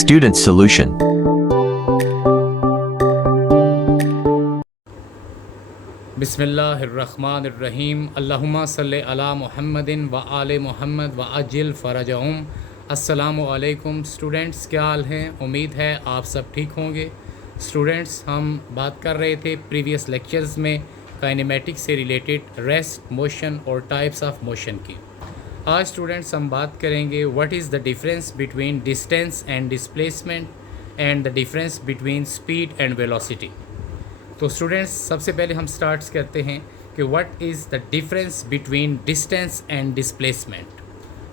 Student solution. बिस्मिल्लाहिर्रहमानिर्रहीम अल्लाहुम्मा सल्लि अला मुहम्मदिन व आले मुहम्मद व अजिल फ़रजहुम। अस्सलामु अलैकुम स्टूडेंट्स, क्या हाल हैं? उम्मीद है आप सब ठीक होंगे। स्टूडेंट्स, हम बात कर रहे थे प्रीवियस लेक्चर्स में काइनेमेटिक्स से रिलेटेड रेस्ट, मोशन और टाइप्स ऑफ मोशन की। आज स्टूडेंट्स हम बात करेंगे what is the difference between distance and displacement and the difference between speed and velocity. तो स्टूडेंट्स, सबसे पहले हम स्टार्ट्स करते हैं कि what is the difference between distance and displacement.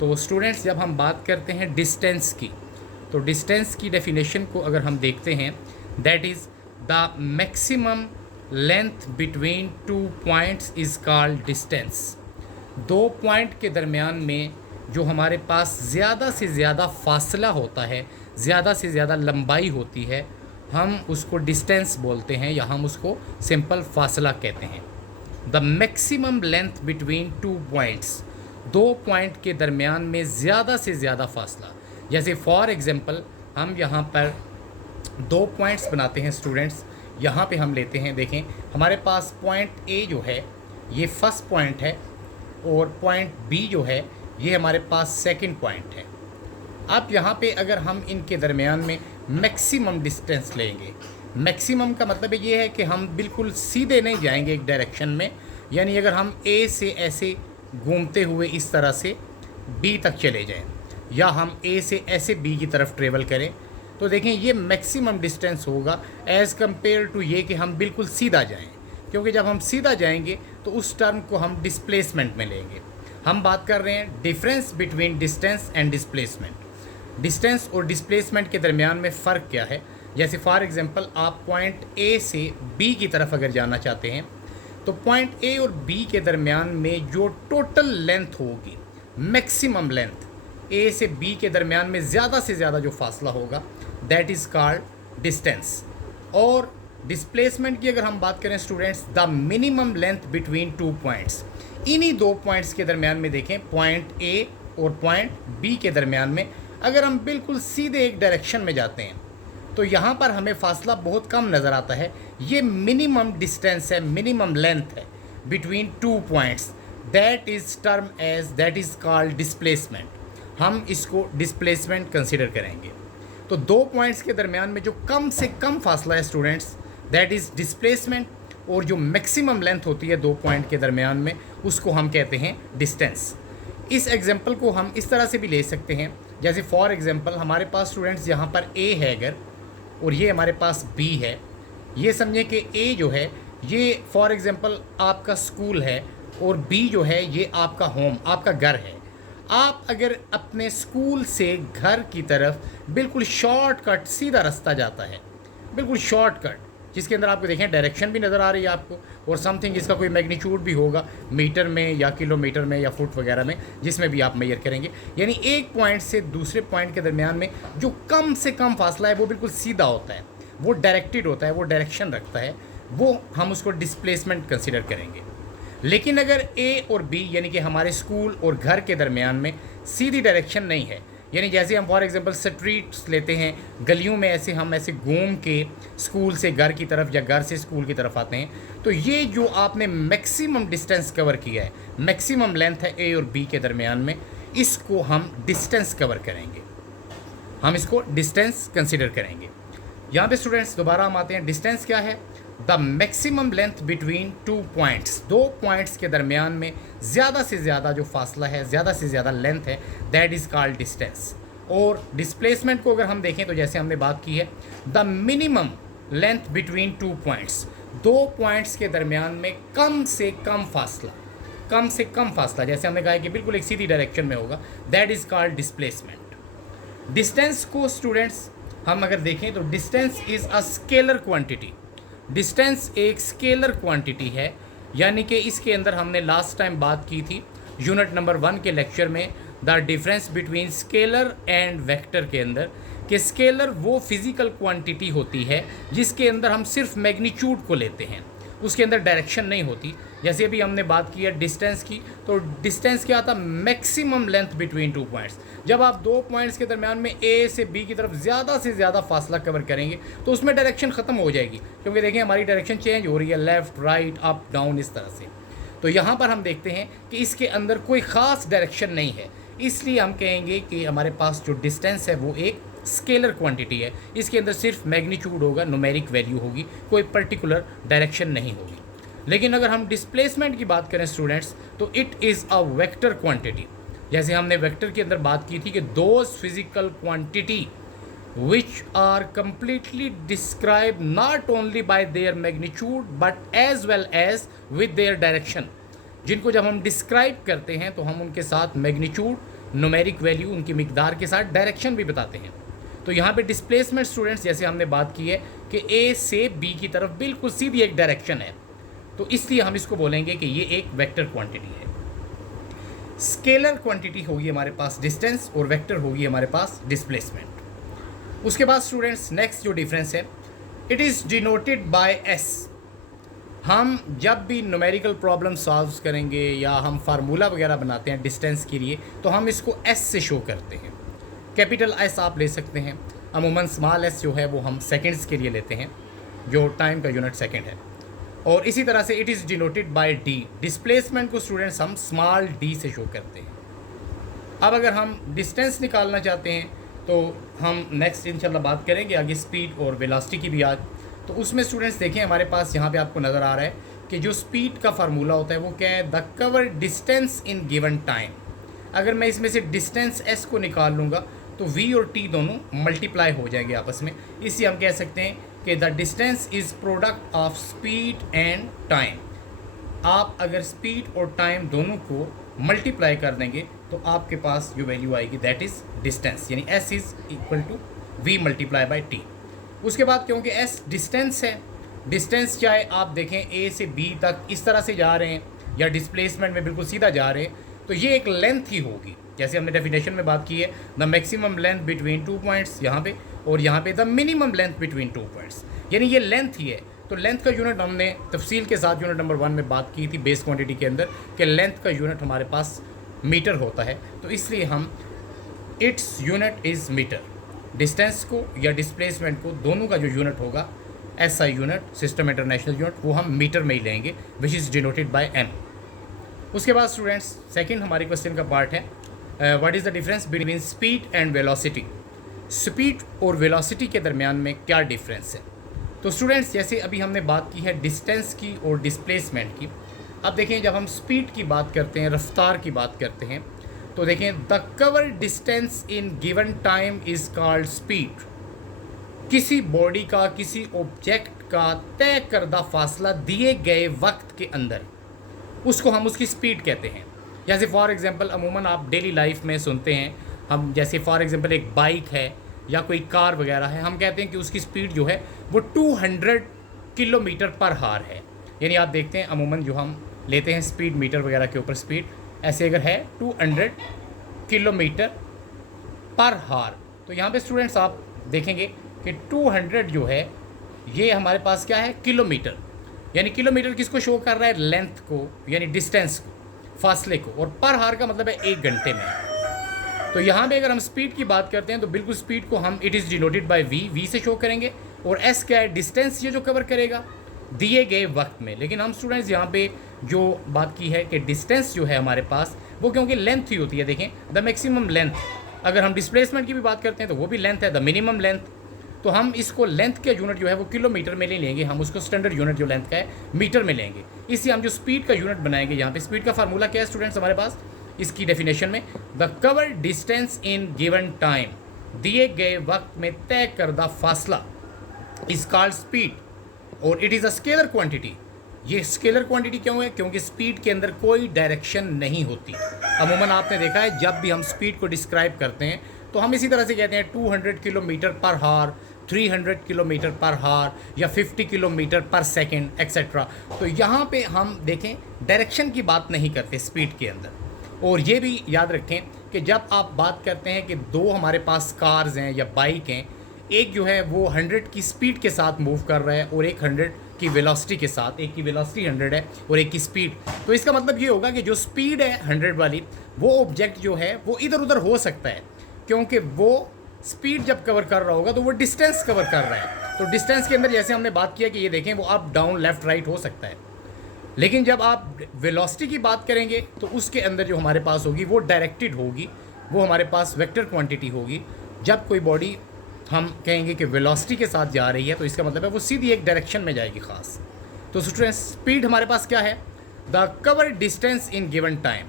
तो स्टूडेंट्स, जब हम बात करते हैं डिस्टेंस की, तो डिस्टेंस की डेफिनेशन को अगर हम देखते हैं, that is the maximum length between two points is called distance. दो पॉइंट के दरमियान में जो हमारे पास ज़्यादा से ज़्यादा फासला होता है, ज़्यादा से ज़्यादा लंबाई होती है, हम उसको डिस्टेंस बोलते हैं या हम उसको सिंपल फासला कहते हैं। The maximum length between two points, दो पॉइंट के दरमियान में ज़्यादा से ज़्यादा फासला। जैसे फॉर एग्ज़ाम्पल हम यहाँ पर दो पॉइंट्स बनाते हैं स्टूडेंट्स। यहाँ पे हम लेते हैं, देखें हमारे पास पॉइंट ए जो है ये फर्स्ट पॉइंट है और पॉइंट बी जो है ये हमारे पास सेकंड पॉइंट है। अब यहाँ पे अगर हम इनके दरमियान में मैक्सिमम डिस्टेंस लेंगे, मैक्सिमम का मतलब ये है कि हम बिल्कुल सीधे नहीं जाएंगे एक डायरेक्शन में, यानी अगर हम ए से ऐसे घूमते हुए इस तरह से बी तक चले जाएं या हम ए से ऐसे बी की तरफ ट्रेवल करें, तो देखें ये मैक्सिमम डिस्टेंस होगा एज़ कम्पेयर टू ये कि हम बिल्कुल सीधा जाएं। क्योंकि जब हम सीधा जाएंगे तो उस टर्म को हम डिस्प्लेसमेंट में लेंगे। हम बात कर रहे हैं difference between distance and displacement. Distance और डिस्प्लेसमेंट के दरमियान में फ़र्क क्या है? जैसे फॉर एग्जांपल आप पॉइंट ए से बी की तरफ अगर जाना चाहते हैं, तो पॉइंट ए और बी के दरमियान में जो टोटल लेंथ होगी, मैक्सिमम लेंथ ए से बी के दरमियान में ज़्यादा से ज़्यादा जो फासला होगा, दैट इज़ कॉल्ड डिस्टेंस। और डिस्प्लेसमेंट की अगर हम बात करें students, the minimum length between two points. इन्हीं दो पॉइंट्स के दरमियान में देखें, पॉइंट ए और पॉइंट बी के दरमियान में अगर हम बिल्कुल सीधे एक डायरेक्शन में जाते हैं तो यहाँ पर हमें फासला बहुत कम नज़र आता है। ये मिनिमम डिस्टेंस है, मिनिमम लेंथ है between two points, that is called displacement. हम इसको डिस्प्लेसमेंट कंसिडर करेंगे। तो दो पॉइंट्स के दरमियान में जो कम से कम फासला है स्टूडेंट्स, दैट इज़ डिस्प्लेसमेंट, और जो मैक्सिमम लेंथ होती है दो पॉइंट के दरमियान में, उसको हम कहते हैं डिस्टेंस। इस एग्जांपल को हम इस तरह से भी ले सकते हैं, जैसे फॉर एग्जांपल हमारे पास स्टूडेंट्स यहाँ पर ए है अगर, और ये हमारे पास बी है। ये समझें कि ए जो है ये फॉर एग्जांपल आपका स्कूल है और बी जो है ये आपका होम, आपका घर है। आप अगर अपने स्कूल से घर की तरफ बिल्कुल शॉर्टकट सीधा रास्ता जाता है, बिल्कुल शॉर्टकट, जिसके अंदर आपको देखें डायरेक्शन भी नज़र आ रही है आपको, और समथिंग जिसका कोई मैग्नीट्यूड भी होगा मीटर में या किलोमीटर में या फुट वगैरह में, जिसमें भी आप मेजर करेंगे। यानी एक पॉइंट से दूसरे पॉइंट के दरमियान में जो कम से कम फासला है वो बिल्कुल सीधा होता है, वो डायरेक्टेड होता है, वो डायरेक्शन रखता है, वो हम उसको डिस्प्लेसमेंट कंसिडर करेंगे। लेकिन अगर ए और बी यानी कि हमारे स्कूल और घर के दरमियान में सीधी डायरेक्शन नहीं है, यानी जैसे हम फॉर एग्जांपल स्ट्रीट्स लेते हैं, गलियों में ऐसे हम ऐसे घूम के स्कूल से घर की तरफ या घर से स्कूल की तरफ आते हैं, तो ये जो आपने मैक्सिमम डिस्टेंस कवर किया है, मैक्सिमम लेंथ है ए और बी के दरमियान में, इसको हम डिस्टेंस कवर करेंगे, हम इसको डिस्टेंस कंसिडर करेंगे। यहाँ पे स्टूडेंट्स दोबारा हम आते हैं, डिस्टेंस क्या है? The maximum length between two points, दो पॉइंट्स के दरमियान में ज़्यादा से ज़्यादा जो फासला है, ज़्यादा से ज़्यादा लेंथ है, दैट इज़ कॉल्ड डिस्टेंस। और डिस्प्लेसमेंट को अगर हम देखें तो जैसे हमने बात की है, the minimum length between two points, दो पॉइंट्स के दरमियान में कम से कम फासला, कम से कम फासला, जैसे हमने कहा कि बिल्कुल एक सीधी डायरेक्शन में होगा, that is called displacement. Distance को स्टूडेंट्स हम अगर देखें तो distance is a scalar quantity. Distance एक स्केलर क्वांटिटी है, यानी कि इसके अंदर हमने लास्ट टाइम बात की थी यूनिट नंबर 1 के लेक्चर में, the difference between scalar and vector के अंदर, कि स्केलर वो फिज़िकल क्वांटिटी होती है जिसके अंदर हम सिर्फ मैग्नीट्यूड को लेते हैं, उसके अंदर डायरेक्शन नहीं होती। जैसे अभी हमने बात की है डिस्टेंस की, तो डिस्टेंस क्या था, maximum length between two points. जब आप दो पॉइंट्स के दरमियान में ए से बी की तरफ ज़्यादा से ज़्यादा फासला कवर करेंगे तो उसमें डायरेक्शन ख़त्म हो जाएगी, क्योंकि देखें हमारी डायरेक्शन चेंज हो रही है, लेफ़्ट राइट अप डाउन इस तरह से। तो यहाँ पर हम देखते हैं कि इसके अंदर कोई ख़ास डायरेक्शन नहीं है, इसलिए हम कहेंगे कि हमारे पास जो डिस्टेंस है वो एक स्केलर क्वांटिटी है। इसके अंदर सिर्फ मैग्नीट्यूड होगा, न्यूमेरिक वैल्यू होगी, कोई पर्टिकुलर डायरेक्शन नहीं होगी। लेकिन अगर हम डिस्प्लेसमेंट की बात करें स्टूडेंट्स, तो it is a vector quantity. जैसे हमने वेक्टर के अंदर बात की थी कि those physical quantity which are completely described not only by their magnitude but as well as with their direction। जिनको जब हम डिस्क्राइब करते हैं तो हम उनके साथ मैग्नीट्यूड, न्यूमेरिक वैल्यू, उनकी मिकदार के साथ डायरेक्शन भी बताते हैं। तो यहाँ पे डिस्प्लेसमेंट स्टूडेंट्स, जैसे हमने बात की है कि ए से बी की तरफ बिल्कुल सीधी एक डायरेक्शन है, तो इसलिए हम इसको बोलेंगे कि ये एक वेक्टर क्वांटिटी है। स्केलर क्वांटिटी होगी हमारे पास डिस्टेंस और वेक्टर होगी हमारे पास डिस्प्लेसमेंट। उसके बाद स्टूडेंट्स नेक्स्ट जो डिफरेंस है, it is denoted by S. हम जब भी न्यूमेरिकल प्रॉब्लम सॉल्व करेंगे या हम फार्मूला वगैरह बनाते हैं डिस्टेंस के लिए, तो हम इसको एस से शो करते हैं। कैपिटल एस आप ले सकते हैं, अमूमन स्मॉल एस जो है वो हम सेकंड्स के लिए लेते हैं, जो टाइम का यूनिट सेकंड है। और इसी तरह से it is denoted bye D. Displacement को स्टूडेंट्स हम स्मॉल डी से शो करते हैं। अब अगर हम डिस्टेंस निकालना चाहते हैं तो हम नेक्स्ट इंशाल्लाह बात करेंगे आगे स्पीड और वेलोसिटी की भी आज। तो उसमें स्टूडेंट्स देखें हमारे पास यहाँ पे आपको नज़र आ रहा है कि जो स्पीड का फार्मूला होता है वो क्या है, the cover distance in given time. अगर मैं इसमें से डिस्टेंस एस को निकाल लूँगा तो वी और टी दोनों मल्टीप्लाई हो जाएंगे आपस में। इसलिए हम कह सकते हैं कि the distance is product of speed and time. आप अगर स्पीड और टाइम दोनों को मल्टीप्लाई कर देंगे तो आपके पास जो वैल्यू आएगी दैट इज़ डिस्टेंस, यानी S is equal to V multiply by T. उसके बाद क्योंकि एस डिस्टेंस है, डिस्टेंस चाहे आप देखें ए से बी तक इस तरह से जा रहे हैं या डिस्प्लेसमेंट में बिल्कुल सीधा जा रहे हैं, तो ये एक लेंथ ही होगी। जैसे हमने डेफिनेशन में बात की है, the maximum length between two points यहाँ पे, और यहाँ पे the minimum length between two points, यानी ये लेंथ ही है। तो लेंथ का यूनिट हमने तफसील के साथ यूनिट नंबर 1 में बात की थी बेस क्वांटिटी के अंदर कि लेंथ का यूनिट हमारे पास मीटर होता है, तो इसलिए हम its unit is metre. Distance को या डिस्प्लेसमेंट को दोनों का जो यूनिट होगा SI unit, system international unit, वो हम मीटर में ही लेंगे, which is denoted by M. उसके बाद स्टूडेंट्स सेकंड हमारे क्वेश्चन का पार्ट है, what is the difference between speed and velocity. Speed और वेलोसिटी के दरमियान में क्या डिफरेंस है। तो स्टूडेंट्स जैसे अभी हमने बात की है डिस्टेंस की और डिस्प्लेसमेंट की, अब देखें जब हम स्पीड की बात करते हैं, रफ्तार की बात करते हैं, तो देखें the cover distance in given time is called speed. किसी बॉडी का, किसी ऑब्जेक्ट का तय करदा फासला दिए गए वक्त के अंदर, उसको हम उसकी स्पीड कहते हैं। जैसे फॉर एग्जांपल अमूमन आप डेली लाइफ में सुनते हैं हम, जैसे फॉर एग्जांपल एक बाइक है या कोई कार वगैरह है, हम कहते हैं कि उसकी स्पीड जो है वो 200 किलोमीटर पर हार है। यानी आप देखते हैं अमूमन जो हम लेते हैं स्पीड मीटर वगैरह के ऊपर स्पीड, ऐसे अगर है 200 किलोमीटर पर हार, तो यहाँ पे स्टूडेंट्स आप देखेंगे कि 200 जो है ये हमारे पास क्या है, किलोमीटर। यानी किलोमीटर किसको शो कर रहा है, लेंथ को, यानी डिस्टेंस को, फासले को, और पर हार का मतलब है 1 घंटे में। तो यहाँ पे अगर हम स्पीड की बात करते हैं तो बिल्कुल स्पीड को हम it is denoted by V से शो करेंगे, और एस क्या है, डिस्टेंस ये जो कवर करेगा दिए गए वक्त में। लेकिन हम स्टूडेंट्स यहाँ पे जो बात की है कि डिस्टेंस जो है हमारे पास वो क्योंकि लेंथ ही होती है, देखें द मैक्सिमम लेंथ। अगर हम डिस्प्लेसमेंट की भी बात करते हैं तो वो भी लेंथ है, द मिनिमम लेंथ। तो हम इसको लेंथ के यूनिट जो है वो किलोमीटर में नहीं लेंगे, हम उसको स्टैंडर्ड यूनिट जो लेंथ का है मीटर में लेंगे। इससे हम जो स्पीड का यूनिट बनाएंगे, यहाँ पे स्पीड का फार्मूला क्या है स्टूडेंट्स हमारे पास, इसकी डेफिनेशन में the cover distance in given time, दिए गए वक्त में तय करदा फासला इज कॉल्ड स्पीड, और it is a scalar quantity. ये स्केलर क्वांटिटी क्यों है, क्योंकि स्पीड के अंदर कोई डायरेक्शन नहीं होती। अमूमन आपने देखा है जब भी हम स्पीड को डिस्क्राइब करते हैं तो हम इसी तरह से कहते हैं 200 किलोमीटर पर हार, 300 किलोमीटर पर हार, या 50 किलोमीटर पर सेकंड एक्सेट्रा। तो यहाँ पे हम देखें डायरेक्शन की बात नहीं करते स्पीड के अंदर। और ये भी याद रखें कि जब आप बात करते हैं कि दो हमारे पास कार्स हैं या बाइक हैं, एक जो है वो 100 की स्पीड के साथ मूव कर रहा है और एक 100 की वेलोसिटी के साथ, एक की वेलोसिटी 100 है और एक की स्पीड। तो इसका मतलब ये होगा कि जो स्पीड है 100 वाली, वो ऑब्जेक्ट जो है वो इधर उधर हो सकता है, क्योंकि वो स्पीड जब कवर कर रहा होगा तो वो डिस्टेंस कवर कर रहा है। तो डिस्टेंस के अंदर जैसे हमने बात किया कि ये देखें वो अप डाउन लेफ्ट राइट हो सकता है, लेकिन जब आप वेलोसिटी की बात करेंगे तो उसके अंदर जो हमारे पास होगी वो डायरेक्टेड होगी, वो हमारे पास वेक्टर क्वांटिटी होगी। जब कोई बॉडी हम कहेंगे कि वेलोसिटी के साथ जा रही है तो इसका मतलब है वो सीधी एक डायरेक्शन में जाएगी ख़ास। तो स्टूडेंट्स, स्पीड हमारे पास क्या है? The cover distance in given time.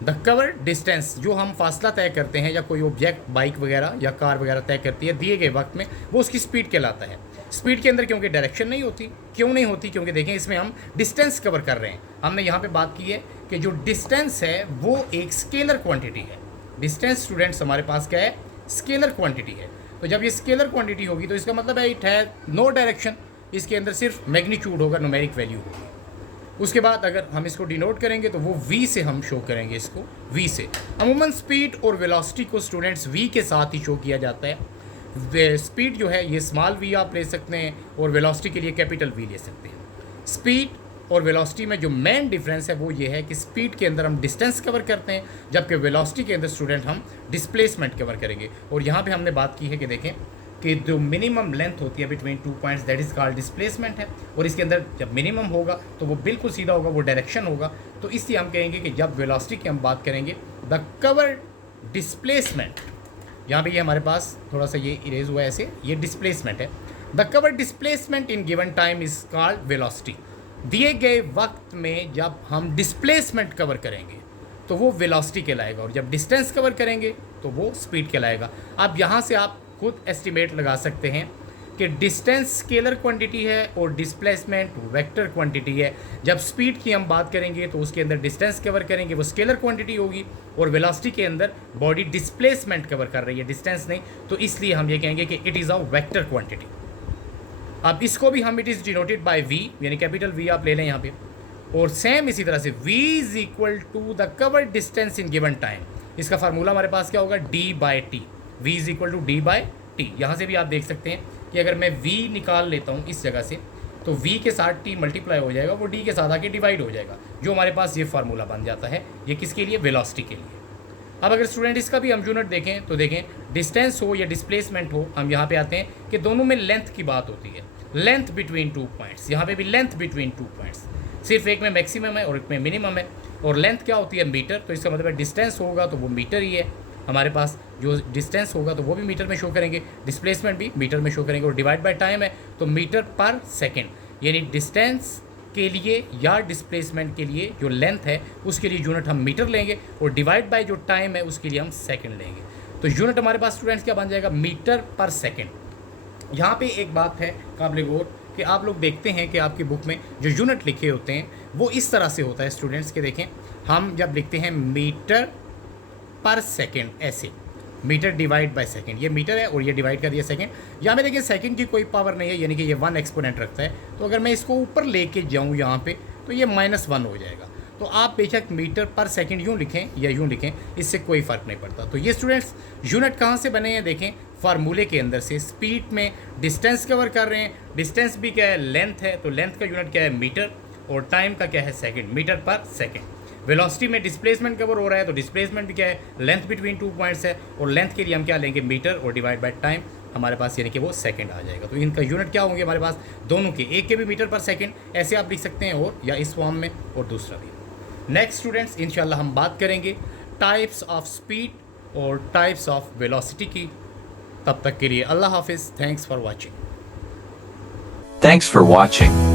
The cover distance, जो हम फासला तय करते हैं या कोई ऑब्जेक्ट बाइक वगैरह या कार वगैरह तय करती है दिए गए वक्त में, वो उसकी स्पीड कहलाता है। स्पीड के अंदर क्योंकि डायरेक्शन नहीं होती, क्यों नहीं होती? क्योंकि देखें इसमें हम डिस्टेंस कवर कर रहे हैं। हमने यहाँ पे बात की है कि जो डिस्टेंस है वो एक स्केलर क्वांटिटी है। डिस्टेंस स्टूडेंट्स हमारे पास क्या है? स्केलर क्वांटिटी है। तो जब ये स्केलर क्वांटिटी होगी तो इसका मतलब है इट है नो डायरेक्शन, इसके अंदर सिर्फ मैग्नीट्यूड होगा, न्यूमेरिक वैल्यू होगी। उसके बाद अगर हम इसको डिनोट करेंगे तो वो v से हम शो करेंगे, इसको v से। अमूमन स्पीड और वेलोसिटी को स्टूडेंट्स v के साथ ही शो किया जाता है। स्पीड जो है ये स्मॉल v आप ले सकते हैं और वेलोसिटी के लिए कैपिटल V ले सकते हैं। स्पीड और वेलोसिटी में जो मेन डिफरेंस है वो ये है कि स्पीड के अंदर हम डिस्टेंस कवर करते हैं, जबकि वेलोसिटी के अंदर स्टूडेंट हम डिस्प्लेसमेंट कवर करेंगे। और यहाँ पे हमने बात की है कि देखें कि जो मिनिमम लेंथ होती है between 2 points that is called displacement है, और इसके अंदर जब मिनिमम होगा तो वो बिल्कुल सीधा होगा, वो डायरेक्शन होगा। तो इसलिए हम कहेंगे कि जब वेलोसिटी की हम बात करेंगे द कवर डिस्प्लेसमेंट, यहाँ पे ये हमारे पास थोड़ा सा ये इरेज हुआ है ऐसे, ये डिस्प्लेसमेंट है। The cover displacement in given time is called velocity. दिए गए वक्त में जब हम डिस्प्लेसमेंट कवर करेंगे तो वो वेलोसिटी कहलाएगा, और जब डिस्टेंस कवर करेंगे तो वो स्पीड कहलाएगा। अब यहाँ से आप खुद एस्टिमेट लगा सकते हैं कि डिस्टेंस स्केलर क्वांटिटी है और डिस्प्लेसमेंट वेक्टर क्वांटिटी है। जब स्पीड की हम बात करेंगे तो उसके अंदर डिस्टेंस कवर करेंगे, वो स्केलर क्वांटिटी होगी, और वेलोसिटी के अंदर बॉडी डिस्प्लेसमेंट कवर कर रही है, डिस्टेंस नहीं। तो इसलिए हम ये कहेंगे कि it is a vector quantity. अब इसको भी हम it is denoted bye v, यानी कैपिटल V आप ले लें यहाँ पे, और सेम इसी तरह से v is equal to the cover distance in given time. इसका फार्मूला हमारे पास क्या होगा? d/t। v is equal to d/t। यहाँ से भी आप देख सकते हैं कि अगर मैं v निकाल लेता हूँ इस जगह से तो v के साथ t मल्टीप्लाई हो जाएगा, वो d के साथ आके डिवाइड हो जाएगा, जो हमारे पास ये फार्मूला बन जाता है। ये किसके लिए? वेलोसिटी के लिए। अब अगर स्टूडेंट इसका भी हम यूनिट देखें तो देखें डिस्टेंस हो या डिस्प्लेसमेंट हो, हम यहाँ पे आते हैं कि दोनों में लेंथ की बात होती है, लेंथ बिटवीन 2 पॉइंट्स। यहाँ पे भी लेंथ बिटवीन 2 पॉइंट्स, सिर्फ एक में मैक्सिमम है और एक में मिनिमम है। और लेंथ क्या होती है? मीटर। तो इसका मतलब है डिस्टेंस होगा तो वो मीटर ही है हमारे पास, जो डिस्टेंस होगा तो वो भी मीटर में शो करेंगे, डिस्प्लेसमेंट भी मीटर में शो करेंगे। और डिवाइड बाय टाइम है तो मीटर पर सेकेंड, यानी डिस्टेंस के लिए या डिस्प्लेसमेंट के लिए जो लेंथ है उसके लिए यूनिट हम मीटर लेंगे, और डिवाइड बाय जो टाइम है उसके लिए हम सेकंड लेंगे। तो यूनिट हमारे पास स्टूडेंट्स क्या बन जाएगा? मीटर पर सेकंड। यहाँ पे एक बात है काबिल गौर कि आप लोग देखते हैं कि आपकी बुक में जो यूनिट लिखे होते हैं वो इस तरह से होता है स्टूडेंट्स के। देखें हम जब लिखते हैं मीटर पर सेकंड, ऐसे मीटर डिवाइड बाय सेकंड, ये मीटर है और ये डिवाइड कर दिया सेकंड। यहाँ में देखिए सेकंड की कोई पावर नहीं है, यानी कि ये 1 एक्सपोनेंट रखता है। तो अगर मैं इसको ऊपर लेके जाऊँ यहाँ पे तो ये -1 हो जाएगा। तो आप बेशक मीटर पर सेकंड यूँ लिखें या यूँ लिखें, इससे कोई फ़र्क नहीं पड़ता। तो ये स्टूडेंट्स यूनिट कहाँ से बने हैं? देखें फार्मूले के अंदर से। स्पीड में डिस्टेंस कवर कर रहे हैं, डिस्टेंस भी क्या है? लेंथ है, तो लेंथ का यूनिट क्या है? मीटर, और टाइम का क्या है? सेकंड, मीटर पर सेकंड। वेलोसिटी में डिस्प्लेसमेंट कवर हो रहा है तो डिस्प्लेसमेंट भी क्या है? लेंथ बिटवीन 2 पॉइंट्स है, और लेंथ के लिए हम क्या लेंगे? मीटर, और डिवाइड बाय टाइम हमारे पास यानी कि वो सेकंड आ जाएगा। तो इनका यूनिट क्या होंगे हमारे पास? दोनों के, एक के भी मीटर पर सेकंड ऐसे आप लिख सकते हैं, और या इस फॉर्म में, और दूसरा भी। नेक्स्ट स्टूडेंट्स इंशाल्लाह हम बात करेंगे टाइप्स ऑफ स्पीड और टाइप्स ऑफ वेलोसिटी की। तब तक के लिए अल्लाह हाफिज़। Thanks for watching. Thanks for watching.